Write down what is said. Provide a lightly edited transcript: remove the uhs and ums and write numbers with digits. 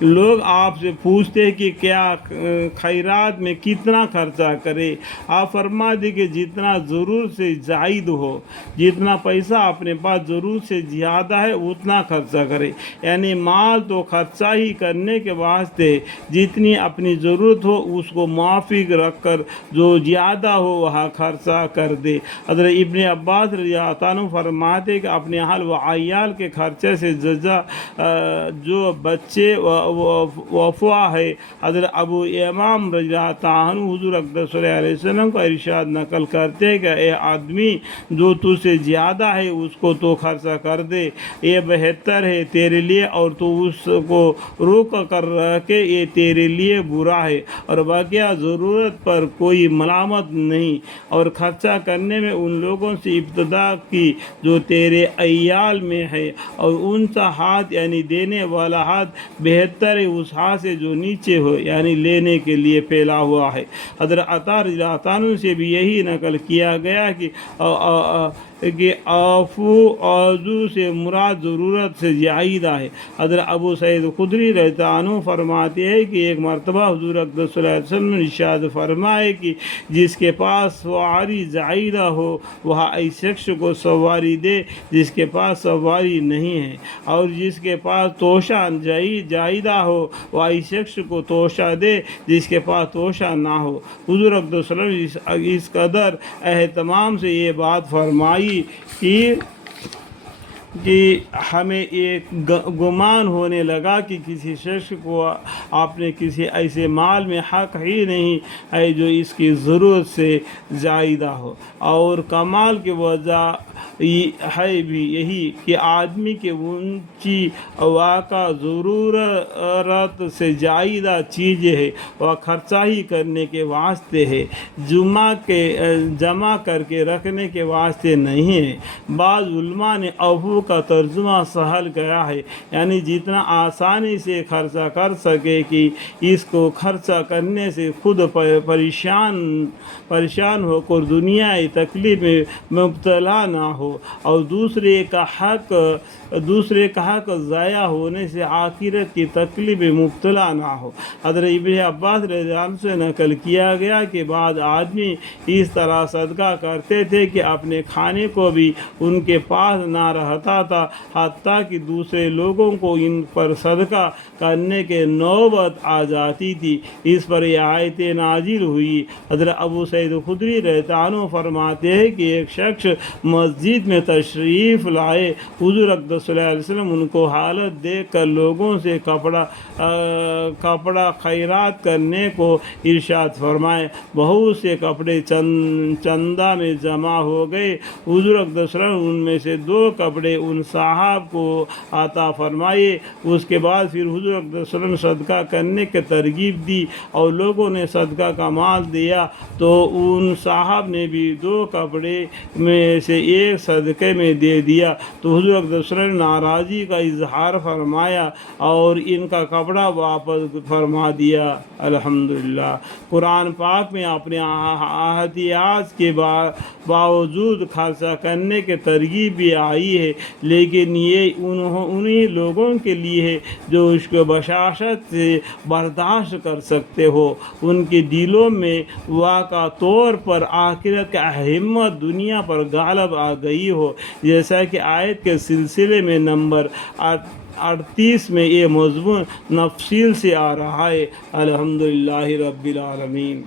لوگ آپ سے پوچھتے ہیں کہ کیا خیرات میں کتنا خرچہ کرے، آپ فرما دیں کہ جتنا ضرورت سے زائد ہو، جتنا پیسہ اپنے پاس ضرورت سے زیادہ ہے اتنا خرچہ کرے، یعنی مال تو خرچہ ہی کرنے کے واسطے جتنی اپنی ضرورت ہو اس کو موافق رکھ کر جو زیادہ ہو وہاں خرچہ کر دے۔ حضرت ابن عباس رضی اللہ عنہ فرماتے کہ اپنے اہل و عیال کے خرچے سے جزا جو بچے وفا ہے۔ حضرت ابو امام رضی اللہ عنہ حضور اقدس صلی اللہ علیہ وسلم کا ارشاد نقل کرتے ہیں کہ اے آدمی، جو تجھ سے زیادہ ہے اس کو تو خرچہ کر دے، یہ بہتر ہے تیرے لیے، اور تو اس کو روک کر رکھے یہ تیرے لیے برا ہے، اور باقیہ ضرورت پر کوئی ملامت نہیں۔ اور خرچہ کرنے میں ان لوگوں سے ابتدا کی جو تیرے عیال میں ہے، اور ان کا ہاتھ یعنی دینے والا ہاتھ بہتر ہے اس ہاتھ سے جو نیچے ہو یعنی لینے کے لیے پھیلا ہوا ہے۔ حضرت عطا رضی اللہ عنہ سے بھی یہی نقل کیا گیا کہ عفو عضو سے مراد ضرورت سے زائدہ ہے۔ حضرت ابو سعید خدری رضی اللہ عنہ فرماتے ہیں کہ ایک مرتبہ حضور اقدس صلی اللہ علیہ وسلم نے ارشاد فرمائے کہ جس کے پاس سواری زائدہ ہو وہ اس شخص کو سواری دے جس کے پاس سواری نہیں ہے، اور جس کے پاس توشہ زائدہ ہو وہ اس شخص کو توشہ دے جس کے پاس توشہ نہ ہو۔ حضور اقدس صلی اللہ علیہ وسلم اس قدر اہتمام سے یہ بات فرمائی کہ ہمیں ایک گمان ہونے لگا کہ کسی شخص کو آپ نے کسی ایسے مال میں حق ہی نہیں ہے جو اس کی ضرورت سے زائدہ ہو۔ اور کمال کی وجہ ہے بھی یہی کہ آدمی کے اونچی واقع ضرورت سے زائدہ چیزیں ہے وہ خرچہ ہی کرنے کے واسطے ہے، جمع کر کے رکھنے کے واسطے نہیں ہے۔ بعض علماء نے عفو کا ترجمہ سہل کیا ہے، یعنی جتنا آسانی سے خرچہ کر سکے کہ اس کو خرچہ کرنے سے خود پریشان ہو کر دنیائی تکلیف میں مبتلا نہ ہو، اور دوسرے کا حق ضائع ہونے سے آخرت کی تکلیف میں مبتلا نہ ہو۔ حضرت ابن عباس رضی اللہ عنہ سے نقل کیا گیا کہ بعض آدمی اس طرح صدقہ کرتے تھے کہ اپنے کھانے کو بھی ان کے پاس نہ رہتا تھا، حتیٰ کہ دوسرے لوگوں کو ان پر صدقہ کرنے کے نوبت آ جاتی تھی۔ اس پر یہ آیت نازل ہوئی۔ حضرت ابو سعید خدری رضی اللہ عنہ فرماتے ہیں کہ ایک شخص مسجد میں تشریف لائے، حضور اقدس صلی اللہ علیہ وسلم ان کو حالت دیکھ کر لوگوں سے کپڑا خیرات کرنے کو ارشاد فرمائے۔ بہت سے کپڑے چندہ میں جمع ہو گئے۔ حضور اقدس صلی اللہ علیہ وسلم ان میں سے 2 کپڑے ان صاحب کو عطا فرمائے۔ اس کے بعد پھر حضور اقدس صلی اللہ علیہ وسلم صدقہ کرنے کی ترغیب دی اور لوگوں نے صدقہ کا مال دیا، تو ان صاحب نے بھی 2 کپڑے میں سے 1 صدقے میں دے دیا، تو حضور اقدس صلی اللہ علیہ وسلم نے ناراضی کا اظہار فرمایا اور ان کا کپڑا واپس فرما دیا۔ الحمدللہ۔ قرآن پاک میں اپنے احتیاط کے باوجود خرچہ کرنے کی ترغیب بھی آئی ہے، لیکن یہ انہی لوگوں کے لیے ہے جو اس کو بشاشت سے برداشت کر سکتے ہو، ان کے دلوں میں واقع طور پر آخرت کی اہمیت دنیا پر غالب آ گئی ہو، جیسا کہ آیت کے سلسلے میں نمبر 38 میں یہ مضمون تفصیل سے آ رہا ہے۔ الحمدللہ رب العالمین۔